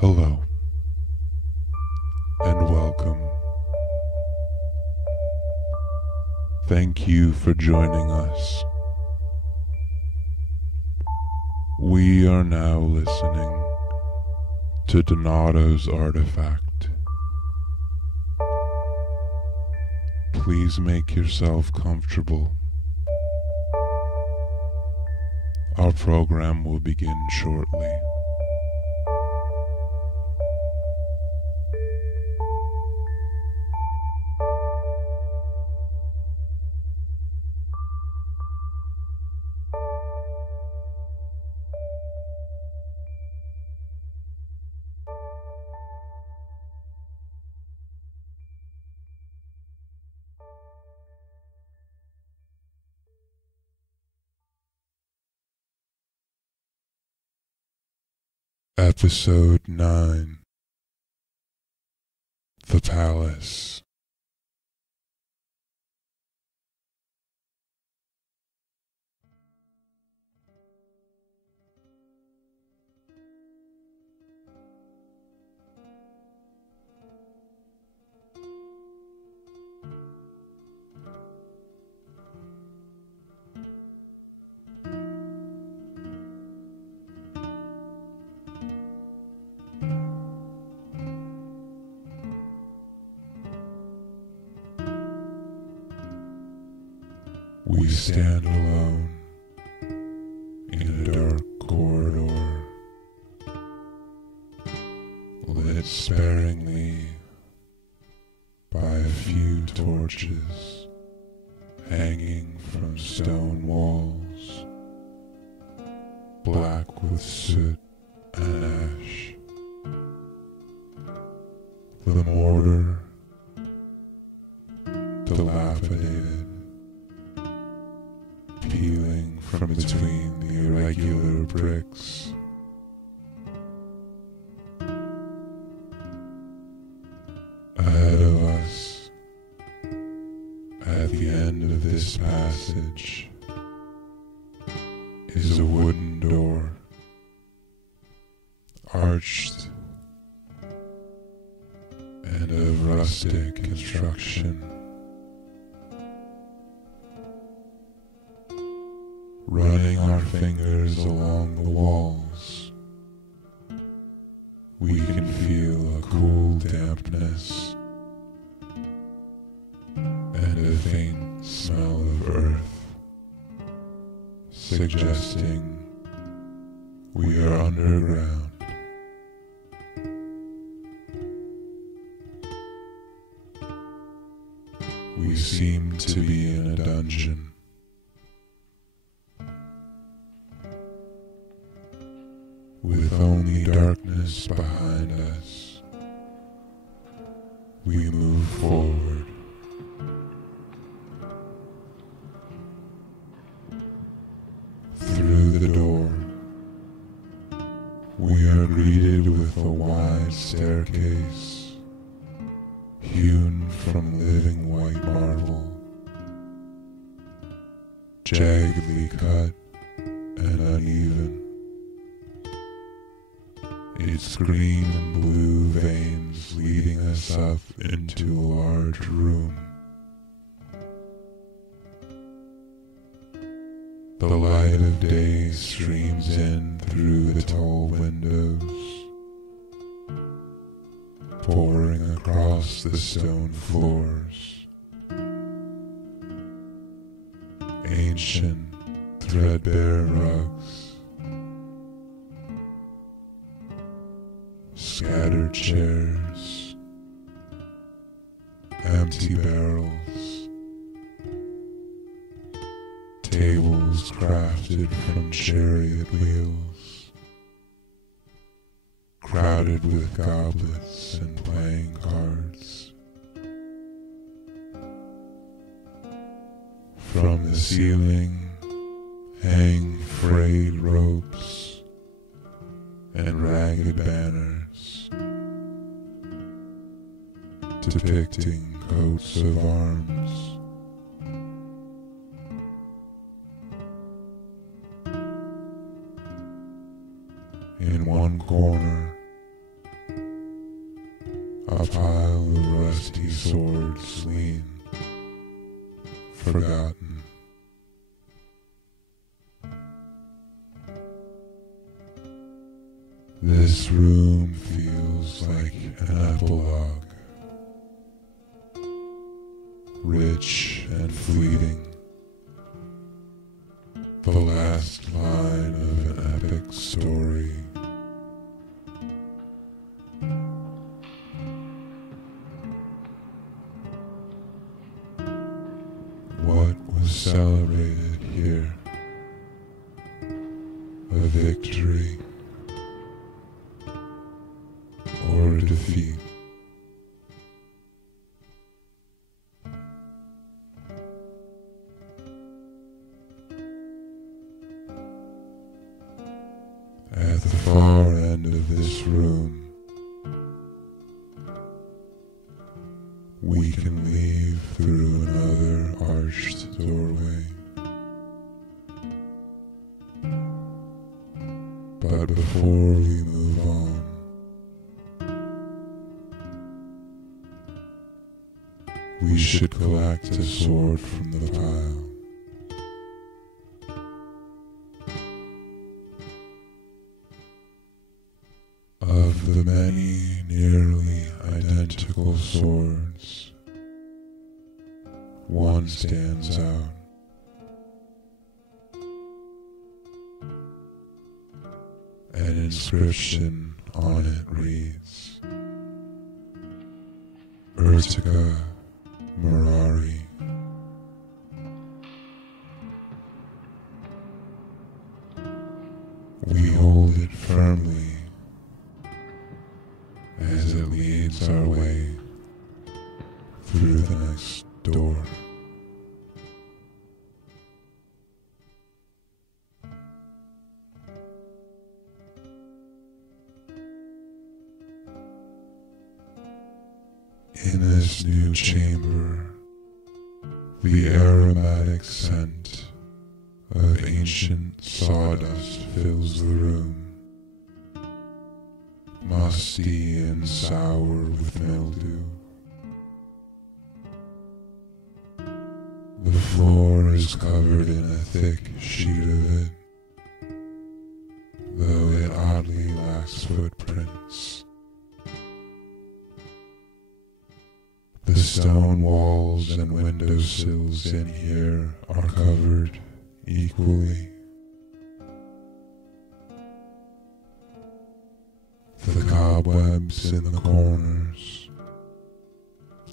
Hello and welcome. Thank you for joining us. We are now listening to Donato's Artifact. Please make yourself comfortable. Our program will begin shortly. Episode 9 The Palace. We stand alone in a dark corridor, lit sparingly by a few torches hanging from stone walls, black with soot and ash. The mortar, dilapidated, peeling from between the irregular bricks. Ahead of us, at the end of this passage, is a wooden door, arched and of rustic construction. Running our fingers along the walls, we can feel a cool dampness and a faint smell of earth, suggesting we are underground. We seem to be in a dungeon. With only darkness behind us, we move forward. Through the door, we are greeted with a wide staircase, hewn from living white marble, jaggedly cut and uneven. Its green and blue veins leading us up into a large room. The light of day streams in through the tall windows, pouring across the stone floors. Ancient, threadbare rugs, scattered chairs, empty barrels, tables crafted from chariot wheels, crowded with goblets and playing cards. From the ceiling hang frayed ropes and ragged banners depicting coats of arms. In one corner, many swords lean, forgotten. This room feels like an epilogue, rich and fleeting, the last line of an epic story. What was celebrated here? A victory or a defeat? At the far end of this room, we can leave through another arched doorway. But before we move on, we should collect a sword from the pile. Of the many nearly identical swords, one stands out. An inscription on it reads, Urtica Mirari. We hold it firmly as it leads our way through the next door. In this new chamber, the aromatic scent of ancient sawdust fills the room, musty and sour with mildew. The floor is covered in a thick sheet of it, though it oddly lacks footprints. The stone walls and windowsills in here are covered equally. The cobwebs in the corners,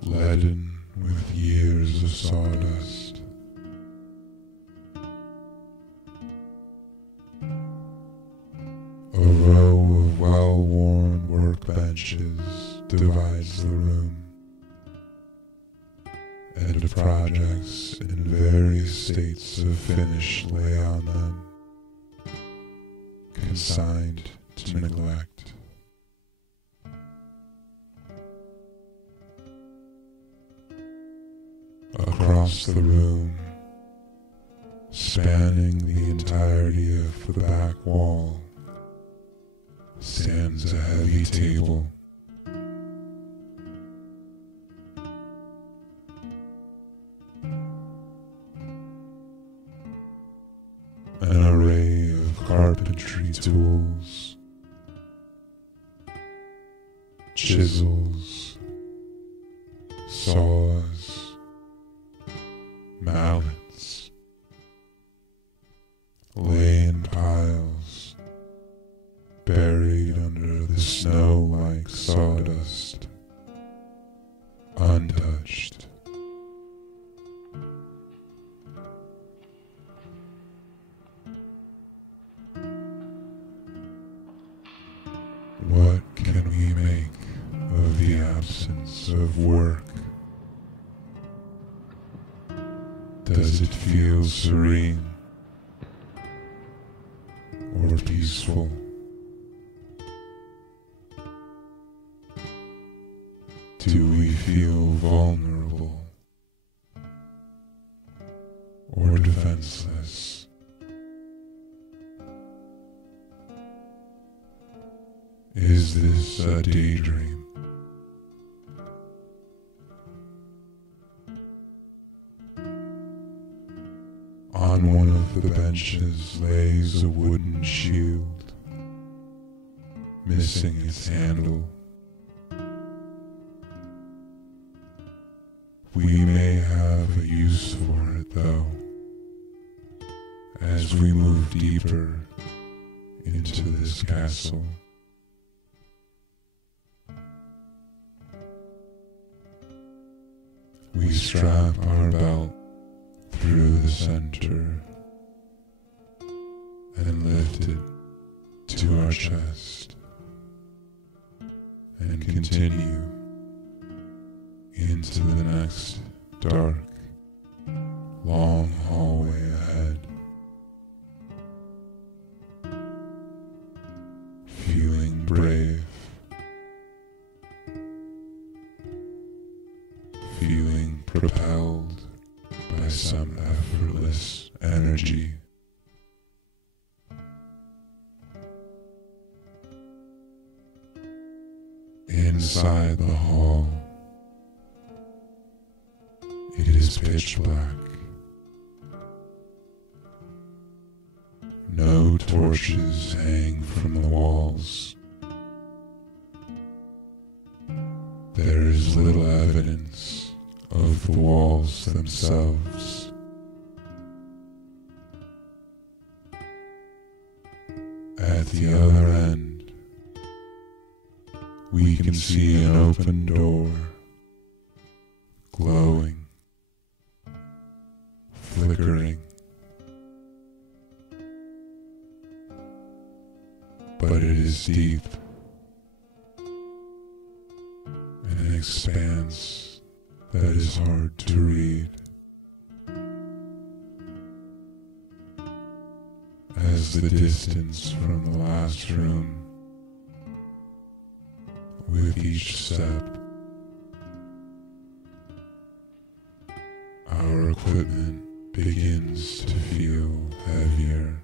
leaden with years of sawdust. A row of well-worn workbenches divides the room, and projects in various states of finish lay on them, consigned to neglect. Across the room, spanning the entirety of the back wall, stands a heavy table. An array of carpentry tools, chisels, saws, mallets, lay in piles, buried under the snow-like sawdust, untouched. What can we make of the absence of work? Does it feel serene or peaceful? Do we feel vulnerable or defenseless? Is this a daydream? On one of the benches lays a wooden shield, missing its handle. We may have a use for it, though, as we move deeper into this castle. We strap our belt through the center and lift it to our chest and continue into the next dark, long hallway ahead, feeling brave, feeling propelled by some effortless energy. Inside the hall, it is pitch black. No torches hang from the walls. There is little evidence of the walls themselves. At the other end, we can see an open door, glowing, flickering, but it is deep, an expanse that is hard to read. As the distance from the last room, with each step, our equipment begins to feel heavier.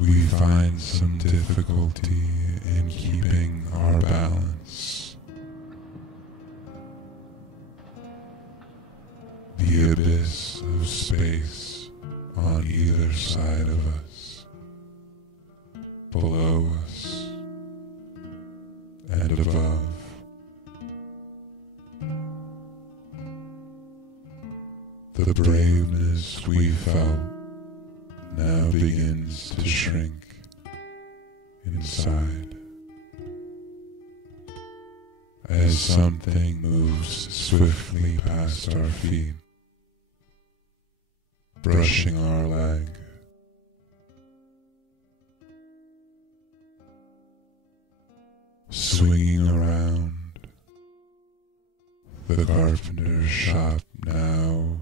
We find some difficulty in keeping our balance. The abyss of space on either side of us, below us, and above. The braveness we felt now begins to shrink inside, as something moves swiftly past our feet, brushing our leg. Swinging around, the carpenter's shop now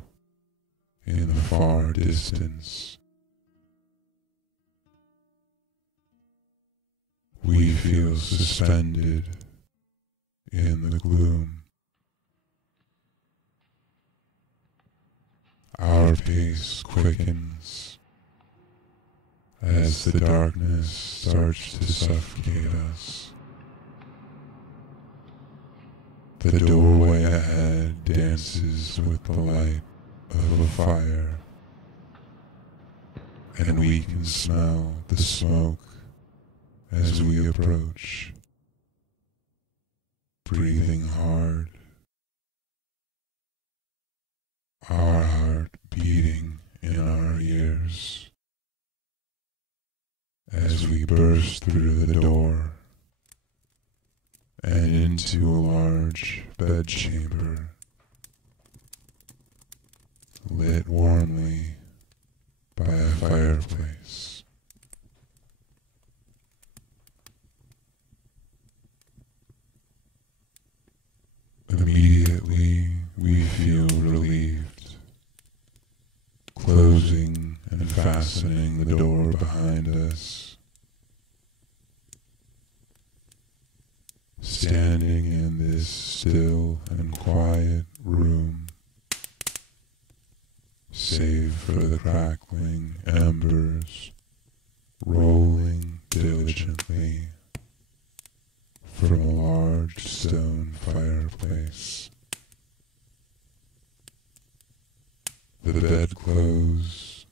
in the far distance. We feel suspended in the gloom. Our pace quickens as the darkness starts to suffocate us. The doorway ahead dances with the light of a fire, and we can smell the smoke as we approach, breathing hard, our heart beating in our ears as we burst through the door and into a large bedchamber lit warmly by a fireplace. Immediately we feel relieved, closing and fastening the door behind us. Standing in this still and quiet room, save for the crackling embers rolling diligently from a large stone fireplace. The bedclothes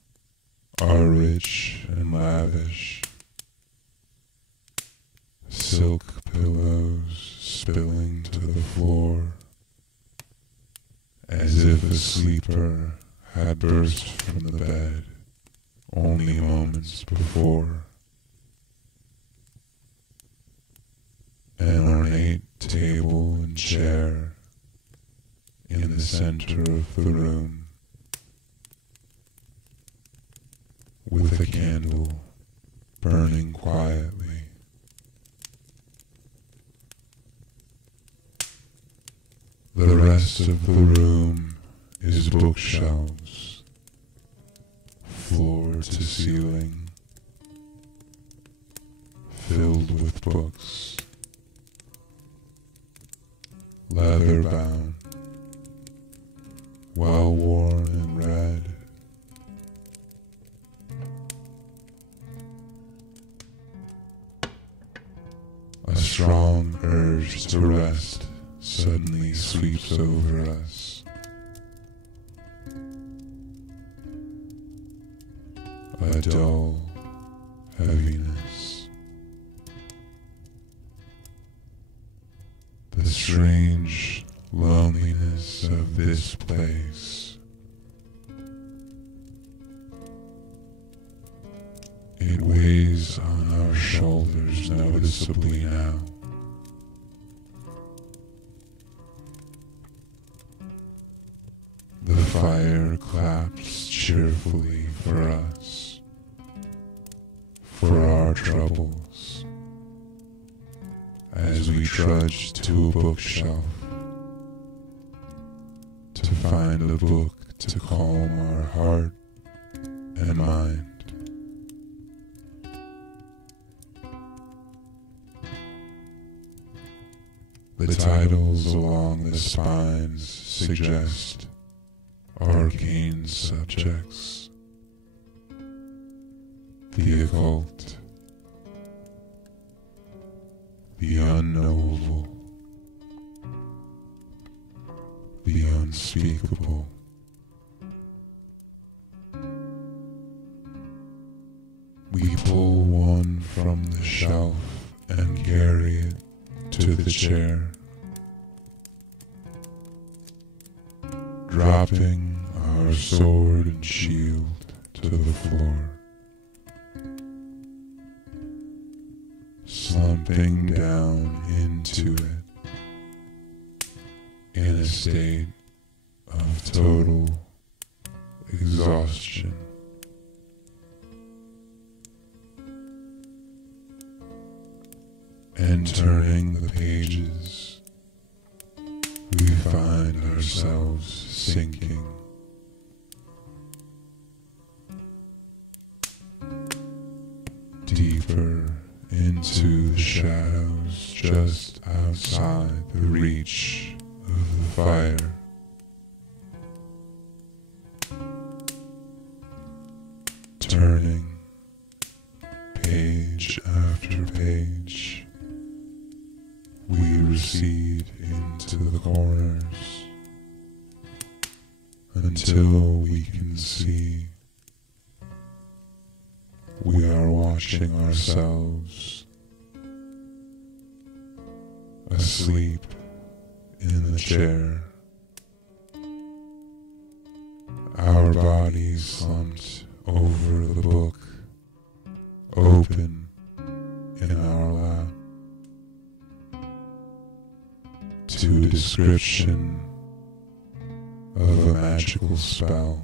are rich and lavish, silk pillows spilling to the floor, as if a sleeper had burst from the bed only moments before. An ornate table and chair in the center of the room, with a candle burning quietly. The rest of the room is bookshelves, floor to ceiling, filled with books, leather bound, well worn and read. A strong urge to rest suddenly sweeps over us. A dull heaviness. The strange loneliness of this place. It weighs on our shoulders noticeably now. The fire claps cheerfully for us, for our troubles, as we trudge to a bookshelf to find a book to calm our heart and mind. The titles along the spines suggest arcane subjects, the occult, the unknowable, the unspeakable. We pull one from the shelf and carry it to the chair, dropping our sword and shield to the floor, slumping down into it in a state of total exhaustion. And turning the pages, we find ourselves sinking deeper into the shadows just outside the reach of the fire. Turning page after page, we recede into the corners until we can see we are watching ourselves asleep in the chair, our bodies slumped over the book, open in our lap, to a description of a magical spell,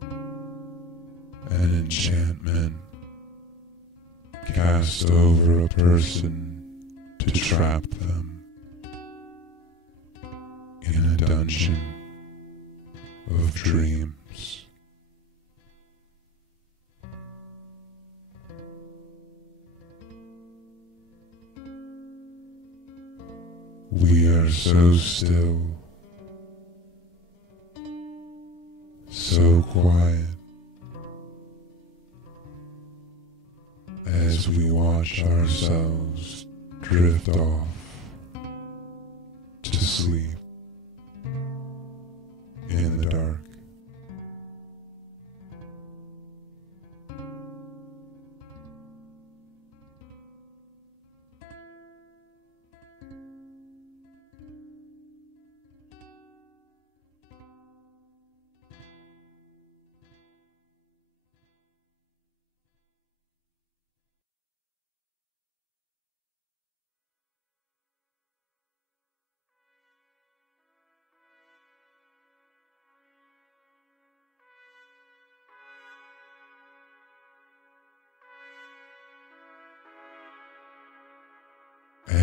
an enchantment cast over a person to trap them in a dungeon of dreams. We are so still, so quiet, as we watch ourselves drift off to sleep in the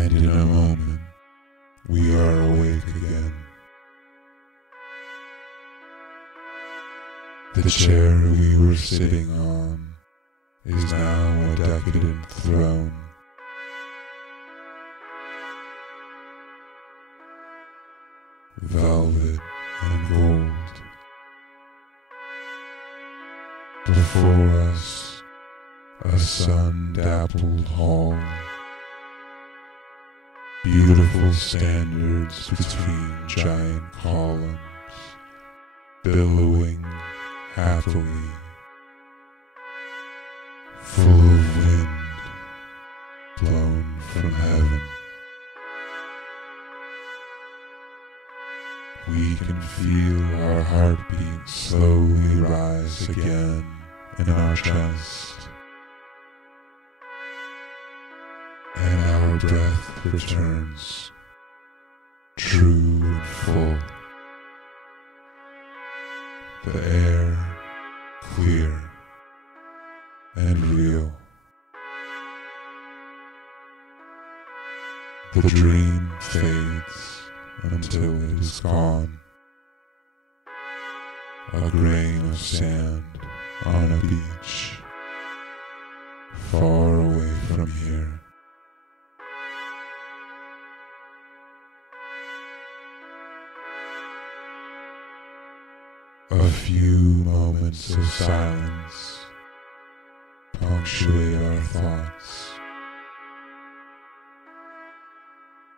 and in a moment we are awake again. The chair we were sitting on is now a decadent throne. Velvet and gold. Before us, a sun-dappled hall. Beautiful standards between giant columns, billowing happily, full of wind blown from heaven. We can feel our heartbeat slowly rise again in our chest, and our breath returns, true and full. The air clear and real. The dream fades until it is gone. A grain of sand on a beach, far away from here. A few moments of silence punctuate our thoughts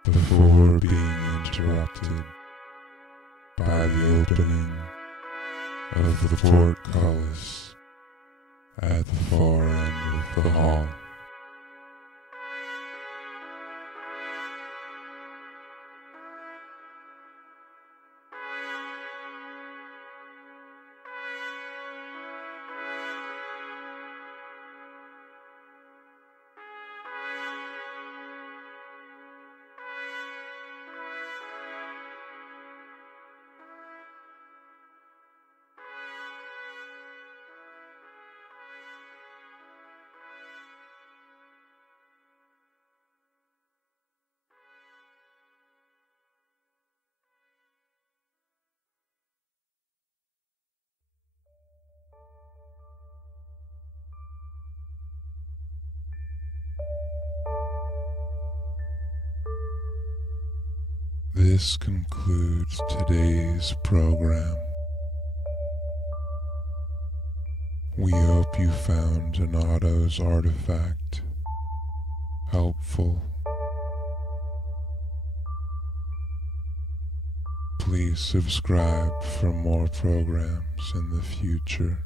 before being interrupted by the opening of the portcullis at the far end of the hall. This concludes today's program. We hope you found Anato's artifact helpful. Please subscribe for more programs in the future.